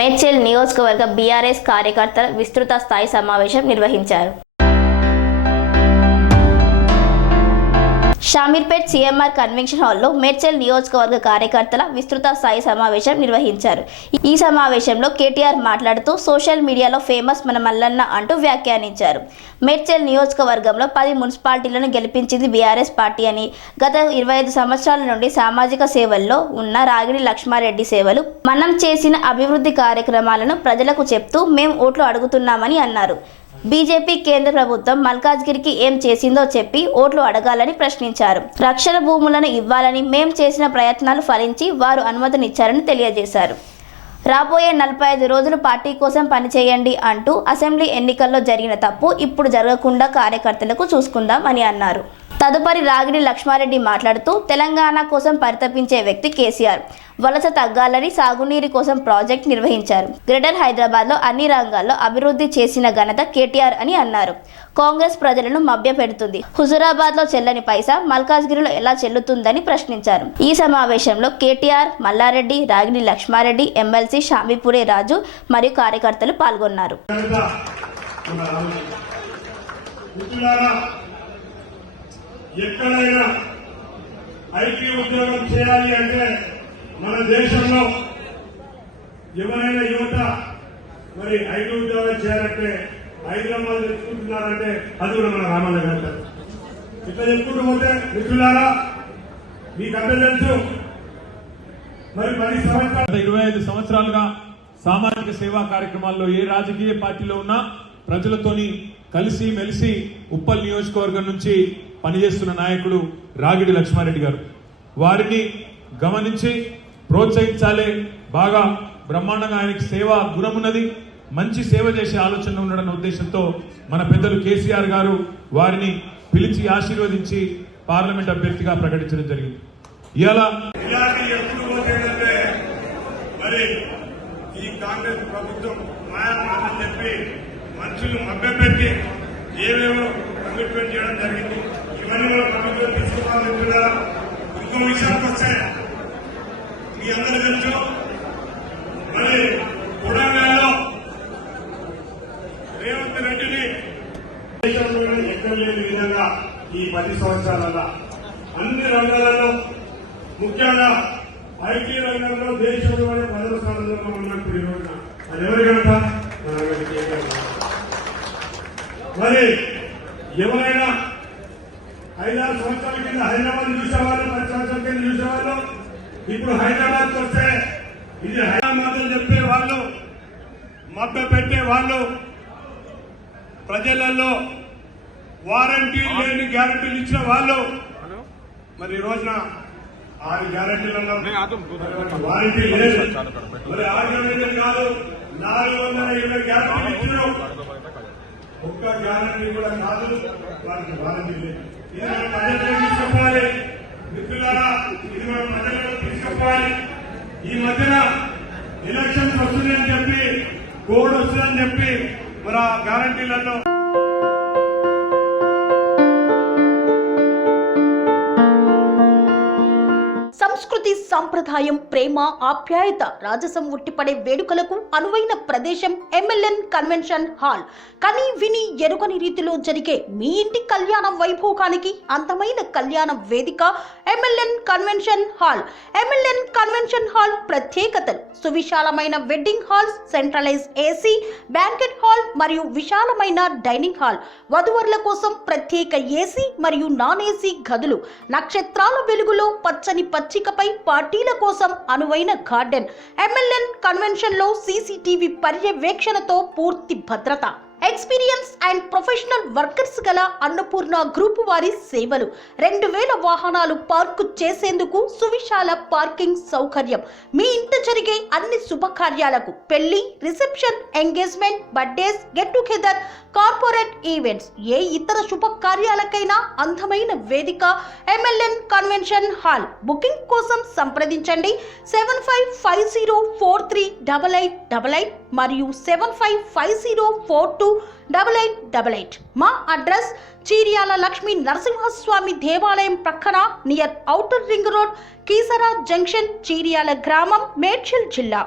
మేడ్చల్ నియోజకవర్గ బీఆర్ఎస్ కార్యకర్తల విస్తృత స్థాయి సమావేశం నిర్వహించారు. షామీర్పేట్ సీఎంఆర్ కన్వెన్షన్ హాల్లో మేడ్చల్ నియోజకవర్గ కార్యకర్తల విస్తృత స్థాయి సమావేశం నిర్వహించారు. ఈ సమావేశంలో కేటీఆర్ మాట్లాడుతూ సోషల్ మీడియాలో ఫేమస్ మన మల్లన్న అంటూ వ్యాఖ్యానించారు. మేడ్చల్ నియోజకవర్గంలో 10 మున్సిపాలిటీలను గెలిపించింది బీఆర్ఎస్ పార్టీ అని, గత 25 సంవత్సరాల నుండి సామాజిక సేవల్లో ఉన్న రాగిడి లక్ష్మారెడ్డి సేవలు, మనం చేసిన అభివృద్ధి కార్యక్రమాలను ప్రజలకు చెప్తూ మేం ఓట్లు అడుగుతున్నామని అన్నారు. బీజేపీ కేంద్ర ప్రభుత్వం మల్కాజ్గిరికి ఏం చేసిందో చెప్పి ఓట్లు అడగాలని ప్రశ్నించారు. రక్షణ భూములను ఇవ్వాలని మేం చేసిన ప్రయత్నాలు ఫలించి వారు అనుమతినిచ్చారని తెలియజేశారు. రాబోయే 45 రోజులు పార్టీ కోసం పనిచేయండి అంటూ అసెంబ్లీ ఎన్నికల్లో జరిగిన తప్పు ఇప్పుడు జరగకుండా కార్యకర్తలకు చూసుకుందాం అని అన్నారు. తదుపరి రాగిడి లక్ష్మారెడ్డి మాట్లాడుతూ తెలంగాణ కోసం పరితపించే వ్యక్తి కేసీఆర్, వలస తగ్గాలని సాగునీరు కోసం ప్రాజెక్ట్ నిర్వహించారు. గ్రేటర్ హైదరాబాద్లో అన్ని రంగాల్లో అభివృద్ధి చేసిన ఘనత కేటీఆర్ అని అన్నారు. కాంగ్రెస్ ప్రజలను మభ్యపెడుతుంది, హుజురాబాద్లో చెల్లని పైసా మల్కాజ్గిరిలో ఎలా చెల్లుతుందని ప్రశ్నించారు. ఈ సమావేశంలో కేటీఆర్, మల్లారెడ్డి, రాగిడి లక్ష్మారెడ్డి, ఎమ్మెల్సీ షామీపురే రాజు మరియు కార్యకర్తలు పాల్గొన్నారు. ఎక్కడైనా ఐటీ ఉద్యోగం చేయాలి అంటే మన దేశంలో ఎవరైనా యువత మరి ఐటీ ఉద్యోగం చేయాలంటే హైదరాబాద్ తెచ్చుకుంటున్నారంటే అది కూడా మన రామన్న గారు. ఇట్లా చెప్పుకుంటూ పోతే మిత్రులారా మీకంతా తెలుసు. మరి 10 సంవత్సరాలు 25 సంవత్సరాలుగా సామాజిక సేవా కార్యక్రమాల్లో ఏ రాజకీయ పార్టీలో ఉన్నా ప్రజలతోని కలిసి మెలిసి ఉప్పల్ నియోజకవర్గం నుంచి పనిచేస్తున్న నాయకుడు రాగిడి లక్ష్మారెడ్డి గారు. వారిని గమనించి ప్రోత్సహించాలి. బాగా బ్రహ్మాండంగా ఆయనకి సేవా గుణమున్నది, మంచి సేవ చేసే ఆలోచన ఉండడన్న ఉద్దేశంతో మన పెద్దలు కేసీఆర్ గారు వారిని పిలిచి ఆశీర్వదించి పార్లమెంట్ అభ్యర్థిగా ప్రకటించడం జరిగింది. మరి ఈ కాంగ్రెస్ ప్రభుత్వం మాయామాటలు చెప్పి మనుషులు మభ్యపెట్టి ఏమేమో కమిట్మెంట్ చేయడం జరిగింది. ఇవన్నీ కూడా ప్రభుత్వం తీసుకోవాలనుకున్నారా? ఇంకో విషయానికి వస్తే మీ అందరూ తెలుసు. మరి కొడంగల్లో రేవంత్ రెడ్డిని దేశంలో ఎక్కడ లేని విధంగా ఈ 10 సంవత్సరాల అన్ని రంగాలలో, ముఖ్యంగా ఐటీ రంగంలో దేశంలోనే 10వ స్థానంలో ఉన్నప్పుడు ఈ రోజున అది ఎవరికంట? మరి ఎవరైనా 5-6 సంవత్సరాల కింద హైదరాబాద్ చూసేవాళ్ళు, 10 సంవత్సరాల కింద చూసేవాళ్ళు ఇప్పుడు హైదరాబాద్ వస్తే ఇది హైదరాబాద్ అని చెప్పే వాళ్ళు, మభ్య పెట్టే వాళ్ళు, ప్రజలలో వారంటీ లేని గ్యారంటీలు ఇచ్చిన వాళ్ళు మరి ఈ రోజున 6 గ్యారంటీలలో వారంటీ లేదు. మరి 6 గ్యారంటీలు కాదు, 420 గ్యారంటీలు ఇచ్చినారు. ఒక్క గ్యారంటీ కూడా కాదు, వారికి వారంటీ లేదు. ఇది మనం ప్రజలకు తీసుకుపోవాలి మిత్రులారా, ఇది మనం ప్రజలకు తీసుకుపోవాలి. ఈ మధ్యన ఎలక్షన్స్ వస్తున్నాయని చెప్పి, కోడ్ వస్తుందని చెప్పి మరి ఆ గ్యారంటీలలో సంస్కృతి, సంప్రదాయం, ప్రేమ, ఆప్యాయత, రాజసం ఉట్టిపడే వేడుకలకు అనువైన ప్రదేశం ఎంఎల్ఎన్ కన్వెన్షన్ హాల్. కని విని ఎరుగని రీతిలో జరిగే మీ ఇంటి కళ్యాణ వైభోగానికి అందమైన కళ్యాణ వేదిక MLN convention hall. MLN convention hall ప్రత్యేకతలు: సువిశాలమైన wedding halls, centralise AC banquet hall మరియు విశాలమైన డైనింగ్ హాల్, వధువరుల కోసం ప్రత్యేక ఏసీ మరియు నాన్ ఏసీ గదులు, నక్షత్రాల వెలుగులో పచ్చని పచ్చికపై పార్టీల కోసం అనువైన గార్డెన్. ఎంఎల్ఎన్ కన్వెన్షన్ లో సీసీటీవీ పర్యవేక్షణతో పూర్తి భద్రత. ఎక్స్పీరియన్స్ అండ్ ప్రొఫెషనల్ వర్కర్స్ గల అన్నపూర్ణ గ్రూప్ వారి సేవలు. 2000 వాహనాలు పార్కు చేసేందుకు సువిశాల పార్కింగ్ సౌకర్యం. మీ ఇంట జరిగే అన్ని శుభకార్యాలకు, పెళ్లి, reception, engagement, birthdays, get together, corporate events, ఏ ఇతర శుభకార్యాలకైనా అందమైన వేదిక ఎంఎల్ఎన్ కన్వెన్షన్ హాల్. బుకింగ్ కోసం సంప్రదించండి 7550438888 మరియు 7550428888. మా అడ్రస్ చీర్యాల లక్ష్మీ నరసింహస్వామి దేవాలయం ప్రక్కన, near outer ring road, Keesara junction, Cheeryal గ్రామం, మేడ్చల్ జిల్లా.